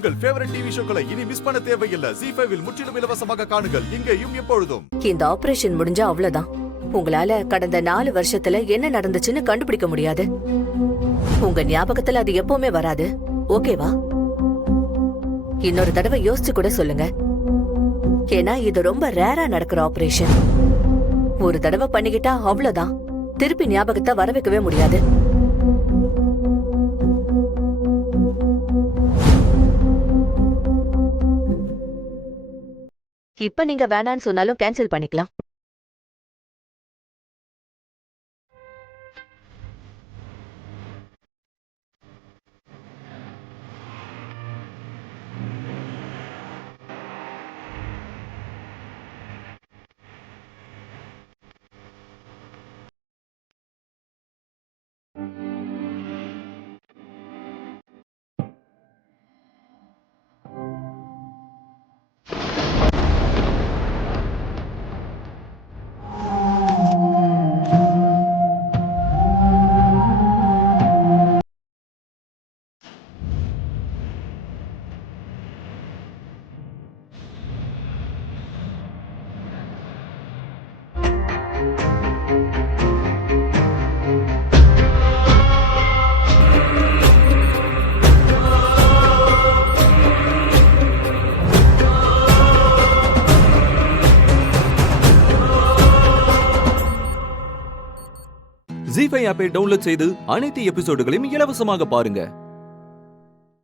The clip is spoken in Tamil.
உங்கள் ஃபேவரட் டிவி ஷோக்களை இனி மிஸ் பண்ண தேவையில்லை. ZEE5 இல் முற்றிலும் இலவசமாக காணுங்கள், இங்கேயும் எப்பொழுதும். இந்த ஆபரேஷன் முடிஞ்சா அவ்வளவுதான். உங்களால கடந்த 4 வருஷத்துல என்ன நடந்துச்சுன்னு கண்டுபிடிக்க முடியாது. உங்க ஞாபகத்துல அது எப்பவுமே வராது. ஓகேவா? இன்னொரு தடவை யோசிச்சு கூட சொல்லுங்க. ஏன்னா இது ரொம்ப ரேரா நடக்கிற ஆபரேஷன். ஒரு தடவை பண்ணிக்கிட்டா அவ்வளவுதான். திருப்பி ஞாபகத்தை வர வைக்கவே முடியாது. இப்ப நீங்க வேணான்னு சொன்னாலும் கேன்சல் பண்ணிக்கலாம். ZEE5 ஆப்பை டவுன்லோட் செய்து அனைத்து எபிசோடுகளையும் இலவசமாக பாருங்க.